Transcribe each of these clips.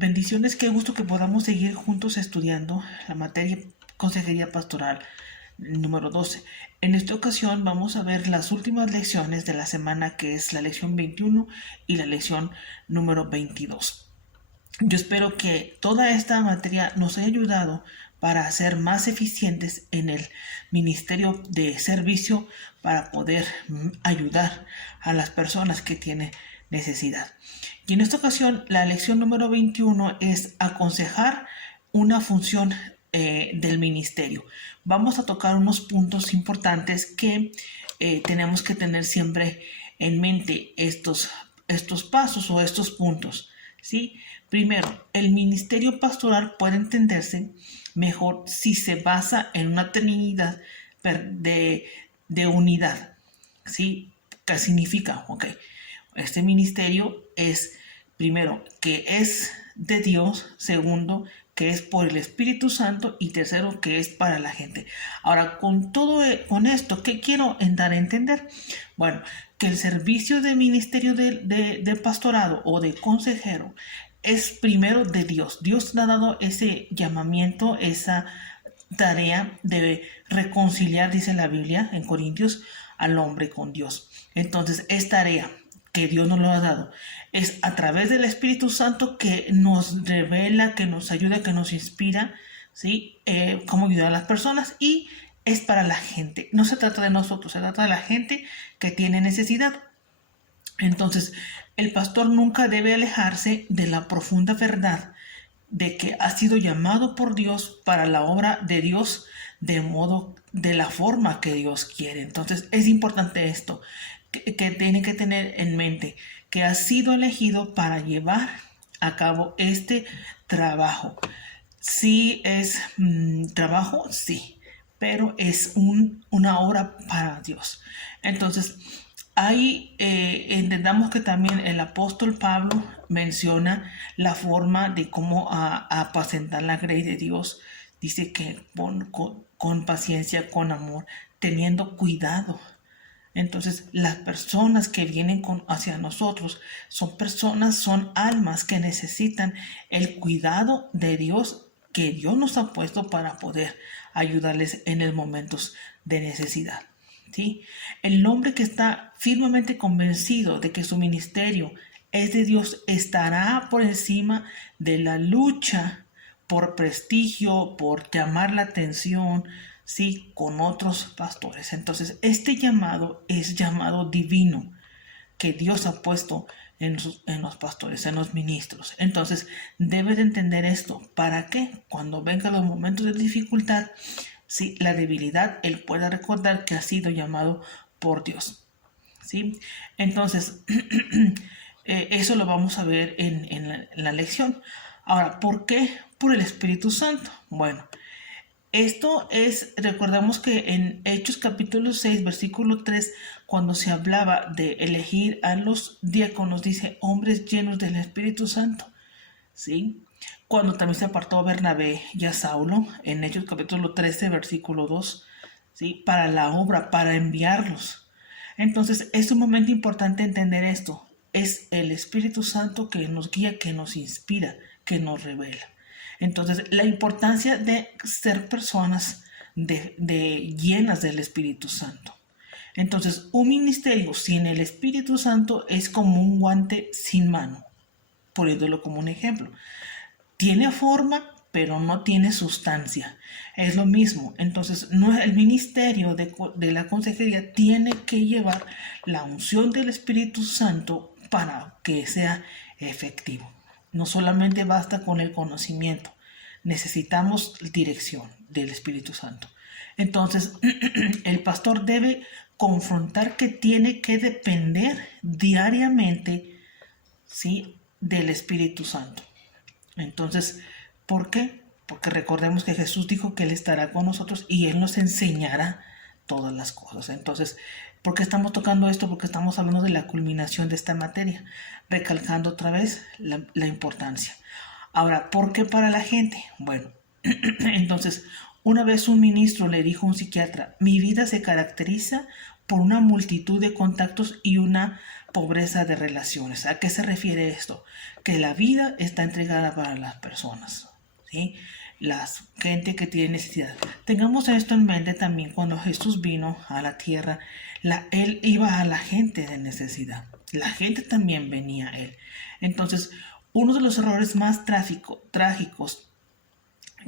Bendiciones, qué gusto que podamos seguir juntos estudiando la materia Consejería Pastoral número 12. En esta ocasión vamos a ver las últimas lecciones de la semana, que es la lección 21 y la lección número 22. Yo espero que toda esta materia nos haya ayudado para ser más eficientes en el ministerio de servicio, para poder ayudar a las personas que tienen necesidad. Y en esta ocasión la lección número 21 es aconsejar una función del ministerio. Vamos a tocar unos puntos importantes que tenemos que tener siempre en mente estos pasos o estos puntos, ¿sí? Primero, el ministerio pastoral puede entenderse mejor si se basa en una trinidad de unidad, ¿sí? ¿Qué significa? Okay. Este ministerio es, primero, que es de Dios; segundo, que es por el Espíritu Santo; y tercero, que es para la gente. Ahora, con esto, ¿qué quiero dar a entender? Bueno, que el servicio de ministerio de pastorado o de consejero es primero de Dios. Dios le ha dado ese llamamiento, esa tarea de reconciliar, dice la Biblia en Corintios, al hombre con Dios. Entonces, es tarea que Dios nos lo ha dado. Es a través del Espíritu Santo que nos revela, que nos ayuda, que nos inspira, ¿sí? Cómo ayudar a las personas, y es para la gente. No se trata de nosotros, se trata de la gente que tiene necesidad. Entonces, el pastor nunca debe alejarse de la profunda verdad de que ha sido llamado por Dios para la obra de Dios, de la forma que Dios quiere. Entonces, es importante esto, que tiene que tener en mente, que ha sido elegido para llevar a cabo este trabajo. Sí es trabajo, sí, pero es una obra para Dios. Entonces, ahí entendamos que también el apóstol Pablo menciona la forma de cómo apacentar la grey de Dios. Dice que con paciencia, con amor, teniendo cuidado. Entonces, las personas que vienen hacia nosotros son almas que necesitan el cuidado de Dios, que Dios nos ha puesto para poder ayudarles en los momentos de necesidad, ¿sí? El hombre que está firmemente convencido de que su ministerio es de Dios estará por encima de la lucha por prestigio, por llamar la atención, sí, con otros pastores. Entonces, este llamado es llamado divino que Dios ha puesto en los pastores, en los ministros. Entonces, debe de entender esto. ¿Para qué? Cuando vengan los momentos de dificultad, sí, la debilidad, él pueda recordar que ha sido llamado por Dios, ¿sí? Entonces, eso lo vamos a ver en la lección. Ahora, ¿por qué? Por el Espíritu Santo. Bueno, esto es, recordamos que en Hechos capítulo 6, versículo 3, cuando se hablaba de elegir a los diáconos, dice hombres llenos del Espíritu Santo, ¿sí? Cuando también se apartó a Bernabé y a Saulo, en Hechos capítulo 13, versículo 2, ¿sí? Para la obra, para enviarlos. Entonces, es un momento importante entender esto. Es el Espíritu Santo que nos guía, que nos inspira, que nos revela. Entonces, la importancia de ser personas llenas del Espíritu Santo. Entonces, un ministerio sin el Espíritu Santo es como un guante sin mano, poniéndolo como un ejemplo. Tiene forma, pero no tiene sustancia. Es lo mismo. Entonces, el ministerio de la consejería tiene que llevar la unción del Espíritu Santo para que sea efectivo. No solamente basta con el conocimiento, necesitamos dirección del Espíritu Santo. Entonces, el pastor debe confrontar que tiene que depender diariamente, ¿sí?, del Espíritu Santo. Entonces, ¿por qué? Porque recordemos que Jesús dijo que Él estará con nosotros y Él nos enseñará todas las cosas. Entonces, ¿por qué estamos tocando esto? Porque estamos hablando de la culminación de esta materia, recalcando otra vez la importancia. Ahora, ¿por qué para la gente? Bueno, entonces, una vez un ministro le dijo a un psiquiatra: mi vida se caracteriza por una multitud de contactos y una pobreza de relaciones. ¿A qué se refiere esto? Que la vida está entregada para las personas, ¿sí? La gente que tiene necesidad. Tengamos esto en mente también cuando Jesús vino a la tierra. Él iba a la gente de necesidad. La gente también venía a él. Entonces, uno de los errores más trágicos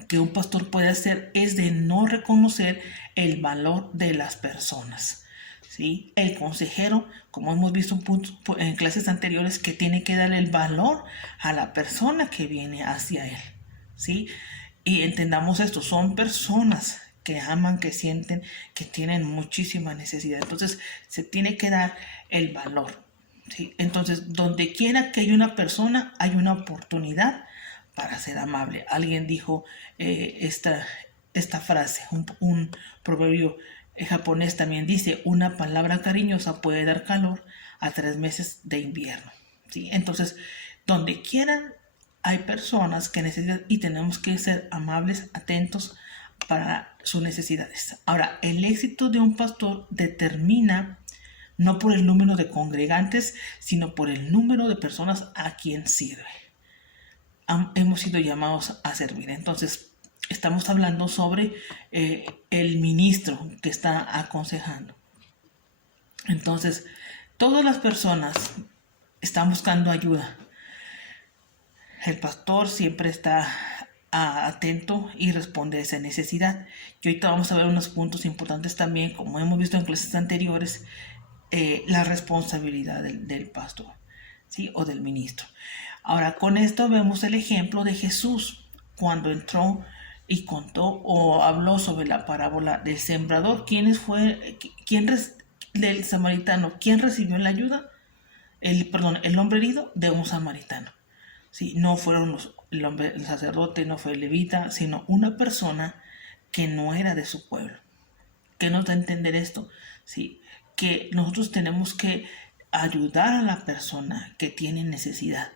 que un pastor puede hacer es de no reconocer el valor de las personas. ¿Sí? El consejero, como hemos visto en clases anteriores, que tiene que darle el valor a la persona que viene hacia él. ¿Sí? Y entendamos esto, son personas que aman, que sienten, que tienen muchísima necesidad. Entonces, se tiene que dar el valor. ¿Sí? Entonces, donde quiera que haya una persona, hay una oportunidad para ser amable. Alguien dijo esta frase, un proverbio japonés también dice, una palabra cariñosa puede dar calor a 3 meses de invierno. ¿Sí? Entonces, donde quieran hay personas que necesitan y tenemos que ser amables, atentos para sus necesidades. Ahora, el éxito de un pastor determina no por el número de congregantes, sino por el número de personas a quien sirve. Hemos sido llamados a servir. Entonces, estamos hablando sobre el ministro que está aconsejando. Entonces, todas las personas están buscando ayuda. El pastor siempre está atento y responde a esa necesidad. Y ahorita vamos a ver unos puntos importantes también, como hemos visto en clases anteriores, la responsabilidad del pastor, ¿sí? O del ministro. Ahora, con esto vemos el ejemplo de Jesús cuando entró y contó o habló sobre la parábola del sembrador. ¿Quién del samaritano? ¿Quién recibió la ayuda? El hombre herido de un samaritano. ¿Sí? No fueron el sacerdote, no fue el levita, sino una persona que no era de su pueblo. ¿Qué nos da a entender esto? ¿Sí? Que nosotros tenemos que ayudar a la persona que tiene necesidad.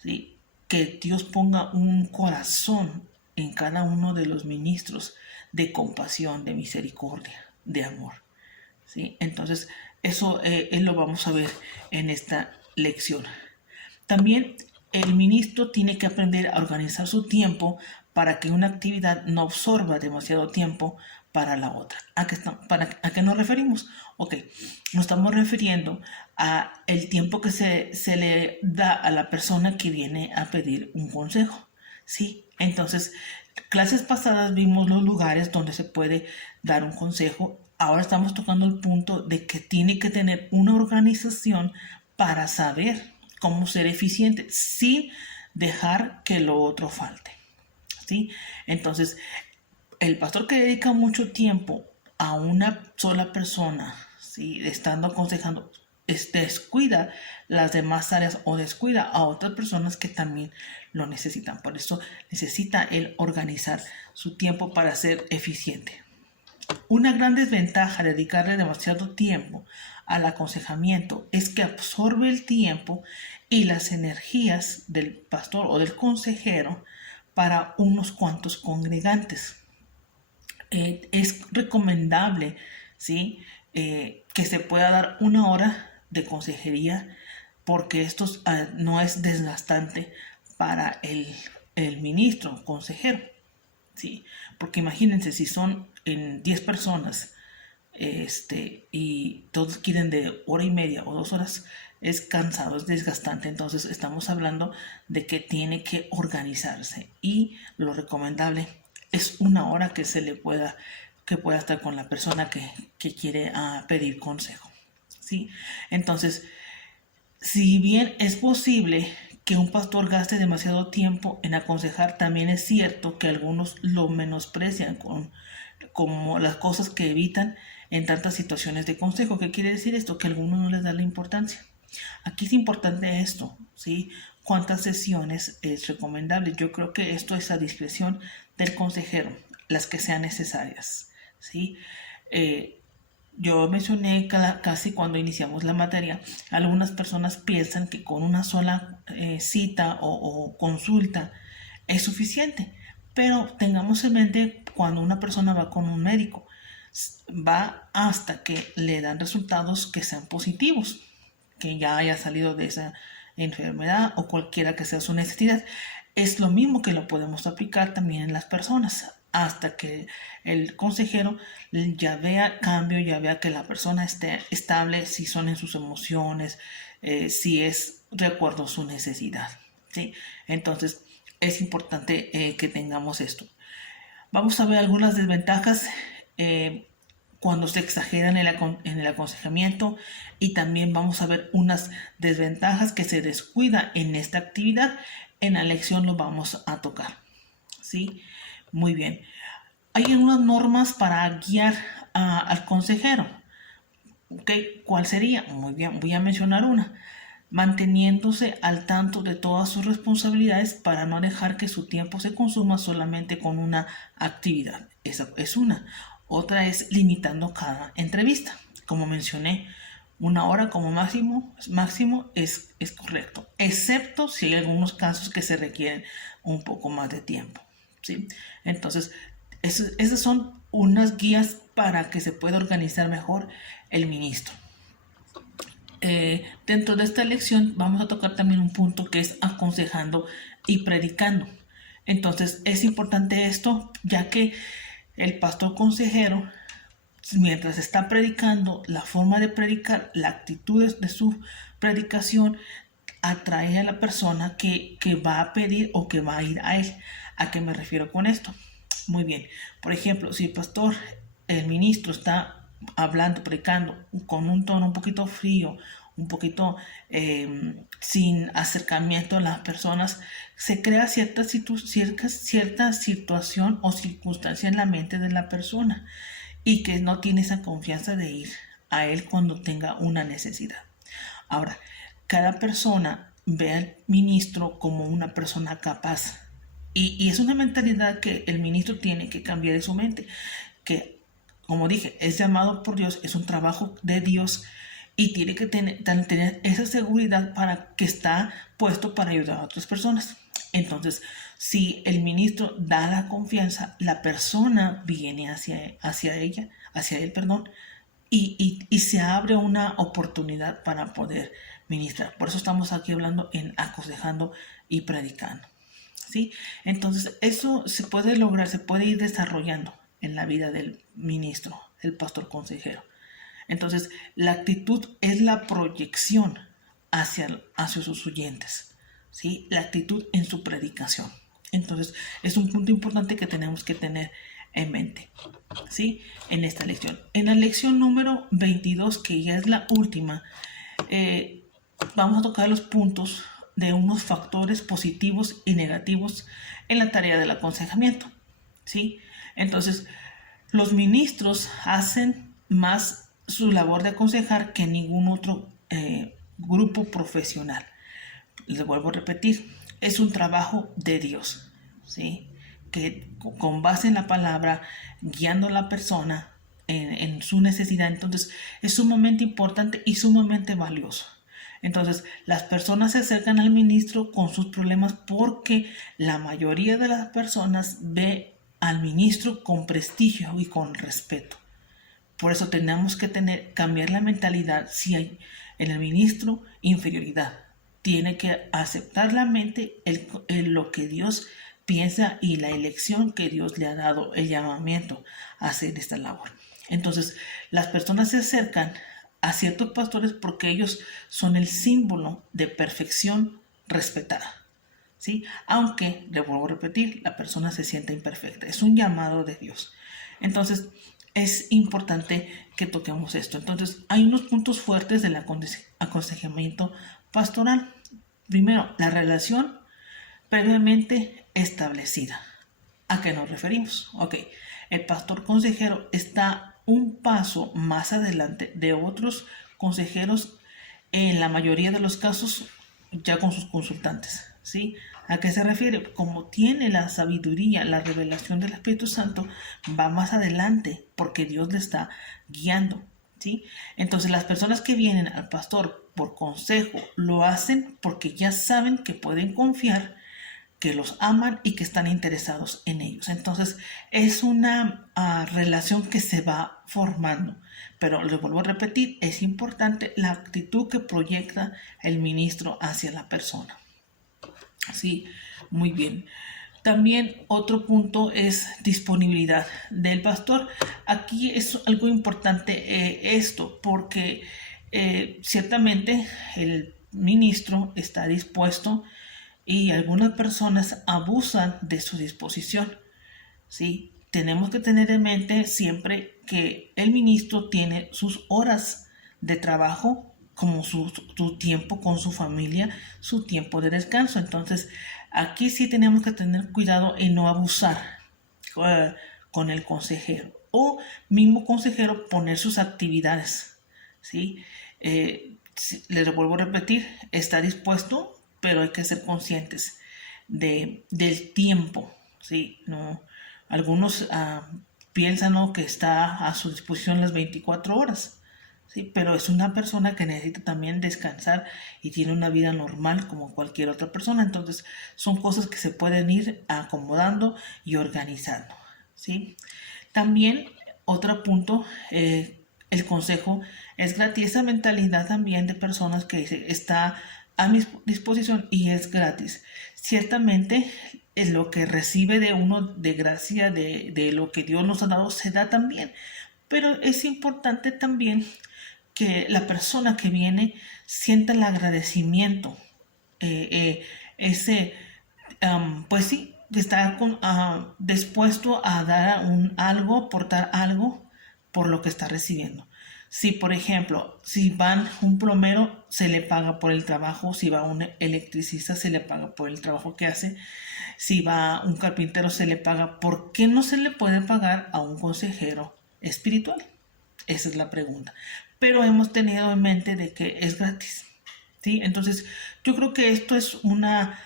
¿Sí? Que Dios ponga un corazón en cada uno de los ministros de compasión, de misericordia, de amor. ¿Sí? Entonces, eso lo vamos a ver en esta lección. También el ministro tiene que aprender a organizar su tiempo para que una actividad no absorba demasiado tiempo para la otra. ¿A qué nos referimos? Ok, nos estamos refiriendo a el tiempo que se le da a la persona que viene a pedir un consejo. ¿Sí? Entonces, clases pasadas vimos los lugares donde se puede dar un consejo. Ahora estamos tocando el punto de que tiene que tener una organización para saber cómo ser eficiente sin dejar que lo otro falte. ¿Sí? Entonces, el pastor que dedica mucho tiempo a una sola persona, ¿sí? Estando aconsejando, descuida las demás áreas o descuida a otras personas que también lo necesitan. Por eso necesita él organizar su tiempo para ser eficiente. Una gran desventaja de dedicarle demasiado tiempo al aconsejamiento es que absorbe el tiempo y las energías del pastor o del consejero para unos cuantos congregantes. Es recomendable, ¿sí? Que se pueda dar 1 hora de consejería porque esto no es desgastante para el ministro consejero. ¿Sí? Porque imagínense si son en 10 personas y todos quieren de 1 hora y media o 2 horas, es cansado, es desgastante. Entonces estamos hablando de que tiene que organizarse y lo recomendable es 1 hora que pueda estar con la persona que quiere pedir consejo. ¿Sí? Entonces, si bien es posible que un pastor gaste demasiado tiempo en aconsejar, también es cierto que algunos lo menosprecian como las cosas que evitan en tantas situaciones de consejo. ¿Qué quiere decir esto? Que a algunos no les da la importancia. Aquí es importante esto, ¿sí? ¿Cuántas sesiones es recomendable? Yo creo que esto es a discreción del consejero, las que sean necesarias, ¿sí? Yo mencioné casi cuando iniciamos la materia, algunas personas piensan que con una sola cita o consulta es suficiente, pero tengamos en mente cuando una persona va con un médico, va hasta que le dan resultados que sean positivos. que ya haya salido de esa enfermedad o cualquiera que sea su necesidad. Es lo mismo que lo podemos aplicar también en las personas, hasta que el consejero ya vea cambio, ya vea que la persona esté estable, si son en sus emociones, si es de acuerdo a su necesidad, ¿sí? Entonces es importante que tengamos esto. Vamos a ver algunas desventajas cuando se exagera en el aconsejamiento, y también vamos a ver unas desventajas que se descuida en esta actividad. En la lección lo vamos a tocar, ¿sí? Muy bien. Hay algunas normas para guiar al consejero. ¿Okay? ¿Cuál sería? Muy bien, voy a mencionar una. Manteniéndose al tanto de todas sus responsabilidades para no dejar que su tiempo se consuma solamente con una actividad. Esa es una. Otra es limitando cada entrevista. Como mencioné, 1 hora como máximo es correcto, excepto si hay algunos casos que se requieren un poco más de tiempo, ¿sí? Entonces, esas son unas guías para que se pueda organizar mejor el ministro. Dentro de esta lección vamos a tocar también un punto que es aconsejando y predicando. Entonces es importante esto, ya que el pastor consejero, mientras está predicando, la forma de predicar, la actitud de su predicación atrae a la persona que va a pedir o que va a ir a él. ¿A qué me refiero con esto? Muy bien. Por ejemplo, si el pastor, el ministro, está hablando, predicando con un tono un poquito frío, un poquito sin acercamiento a las personas, se crea cierta situación o circunstancia en la mente de la persona, y que no tiene esa confianza de ir a él cuando tenga una necesidad. Ahora, cada persona ve al ministro como una persona capaz, y es una mentalidad que el ministro tiene que cambiar en su mente, que, como dije, es llamado por Dios, es un trabajo de Dios, y tiene que tener esa seguridad para que está puesto para ayudar a otras personas. Entonces, si el ministro da la confianza, la persona viene hacia él, perdón, y se abre una oportunidad para poder ministrar. Por eso estamos aquí hablando en aconsejando y predicando, ¿sí? Entonces, eso se puede lograr, se puede ir desarrollando en la vida del ministro, el pastor consejero. Entonces, la actitud es la proyección hacia sus oyentes, ¿sí? La actitud en su predicación. Entonces, es un punto importante que tenemos que tener en mente, ¿sí? En esta lección. En la lección número 22, que ya es la última, vamos a tocar los puntos de unos factores positivos y negativos en la tarea del aconsejamiento, ¿sí? Entonces, los ministros hacen más su labor de aconsejar que ningún otro grupo profesional. Les vuelvo a repetir, es un trabajo de Dios, ¿sí? Que con base en la palabra, guiando a la persona en su necesidad. Entonces es sumamente importante y sumamente valioso. Entonces las personas se acercan al ministro con sus problemas porque la mayoría de las personas ve al ministro con prestigio y con respeto. Por eso tenemos que cambiar la mentalidad. Si hay en el ministro inferioridad, tiene que aceptar la mente lo que Dios piensa y la elección que Dios le ha dado, el llamamiento a hacer esta labor. Entonces, las personas se acercan a ciertos pastores porque ellos son el símbolo de perfección respetada, ¿sí? Aunque, le vuelvo a repetir, la persona se sienta imperfecta. Es un llamado de Dios. Entonces, es importante que toquemos esto. Entonces, hay unos puntos fuertes del aconsejamiento pastoral. Primero, la relación previamente establecida. ¿A qué nos referimos? Ok, el pastor consejero está un paso más adelante de otros consejeros, en la mayoría de los casos ya con sus consultantes, ¿sí? ¿A qué se refiere? Como tiene la sabiduría, la revelación del Espíritu Santo, va más adelante porque Dios le está guiando, ¿sí? Entonces las personas que vienen al pastor por consejo lo hacen porque ya saben que pueden confiar que los aman y que están interesados en ellos. Entonces es una relación que se va formando. Pero les vuelvo a repetir, es importante la actitud que proyecta el ministro hacia la persona. Sí, muy bien. También otro punto es disponibilidad del pastor. Aquí es algo importante esto, porque ciertamente el ministro está dispuesto y algunas personas abusan de su disposición. ¿Sí? Tenemos que tener en mente siempre que el ministro tiene sus horas de trabajo, como su tiempo con su familia, su tiempo de descanso. Entonces, aquí sí tenemos que tener cuidado en no abusar con el consejero. O mismo consejero poner sus actividades. ¿Sí? Les vuelvo a repetir, está dispuesto, pero hay que ser conscientes del tiempo. ¿Sí? No, algunos piensan, ¿no?, que está a su disposición las 24 horas, ¿sí? Pero es una persona que necesita también descansar y tiene una vida normal como cualquier otra persona. Entonces son cosas que se pueden ir acomodando y organizando, ¿sí? También otro punto, el consejo es gratis. Esa mentalidad también de personas que está a mi disposición y es gratis. Ciertamente es lo que recibe de uno de gracia, de lo que Dios nos ha dado, se da también. Pero es importante también que la persona que viene sienta el agradecimiento, ese, pues sí, que está dispuesto a dar algo, aportar algo por lo que está recibiendo. Si, por ejemplo, si van un plomero, se le paga por el trabajo. Si va un electricista, se le paga por el trabajo que hace. Si va un carpintero, se le paga. ¿Por qué no se le puede pagar a un consejero espiritual? Esa es la pregunta. Pero hemos tenido en mente de que es gratis, ¿sí? Entonces, yo creo que esto es una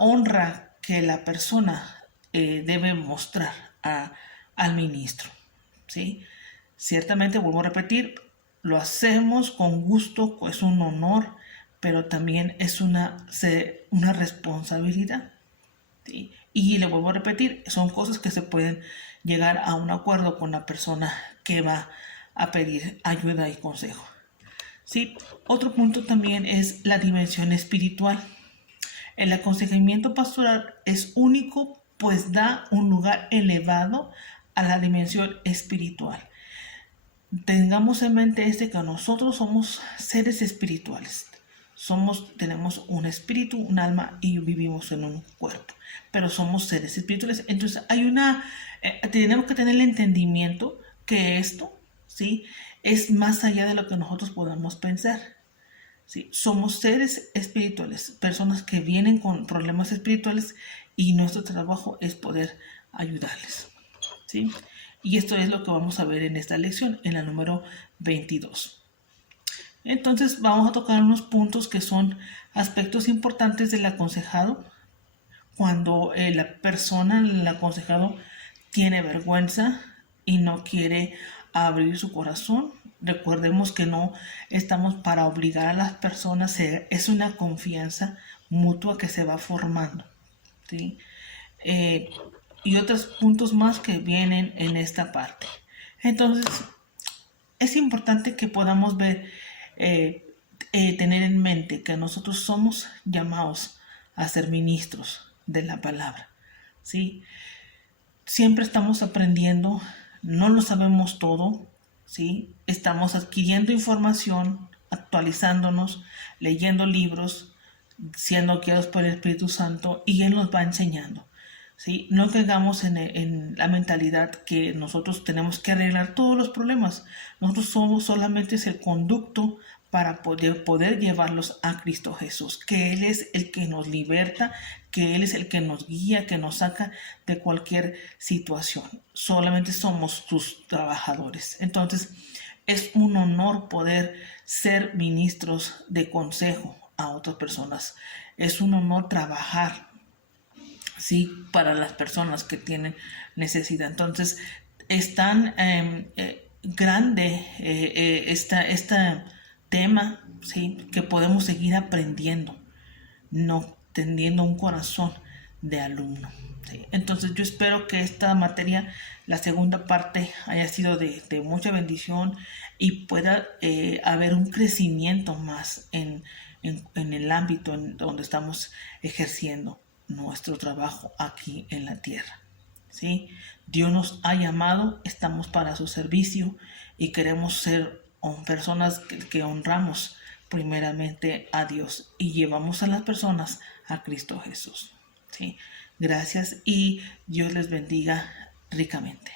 honra que la persona debe mostrar al ministro, ¿sí? Ciertamente, vuelvo a repetir, lo hacemos con gusto, es un honor, pero también es una responsabilidad, ¿sí? Y le vuelvo a repetir, son cosas que se pueden llegar a un acuerdo con la persona que va a pedir ayuda y consejo, ¿sí? Otro punto también es la dimensión espiritual. El aconsejamiento pastoral es único, pues da un lugar elevado a la dimensión espiritual. Tengamos en mente que nosotros somos seres espirituales. Tenemos un espíritu, un alma y vivimos en un cuerpo, pero somos seres espirituales. Entonces tenemos que tener el entendimiento que esto, ¿sí?, es más allá de lo que nosotros podamos pensar. ¿Sí? Somos seres espirituales, personas que vienen con problemas espirituales y nuestro trabajo es poder ayudarles, ¿sí? Y esto es lo que vamos a ver en esta lección, en la número 22. Entonces vamos a tocar unos puntos que son aspectos importantes del aconsejado. Cuando la persona, el aconsejado, tiene vergüenza y no quiere abrir su corazón. Recordemos que no estamos para obligar a las personas, es una confianza mutua que se va formando, ¿sí? Y otros puntos más que vienen en esta parte. Entonces, es importante que podamos ver, tener en mente que nosotros somos llamados a ser ministros de la palabra, ¿sí? Siempre estamos aprendiendo, no lo sabemos todo, ¿sí? Estamos adquiriendo información, actualizándonos, leyendo libros, siendo guiados por el Espíritu Santo y Él nos va enseñando, ¿sí? No caigamos en la mentalidad que nosotros tenemos que arreglar todos los problemas. Nosotros somos solamente el conducto para poder llevarlos a Cristo Jesús, que Él es el que nos liberta, que Él es el que nos guía, que nos saca de cualquier situación. Solamente somos sus trabajadores. Entonces, es un honor poder ser ministros de consejo a otras personas. Es un honor trabajar, ¿sí?, para las personas que tienen necesidad. Entonces, es tan grande este tema, ¿sí?, que podemos seguir aprendiendo, no teniendo un corazón de alumno. ¿Sí? Entonces yo espero que esta materia, la segunda parte, haya sido de mucha bendición y pueda haber un crecimiento más en el ámbito en donde estamos ejerciendo nuestro trabajo aquí en la tierra. ¿Sí? Dios nos ha llamado, estamos para su servicio y queremos ser personas que honramos primeramente a Dios y llevamos a las personas a Cristo Jesús. ¿Sí? Gracias y Dios les bendiga ricamente.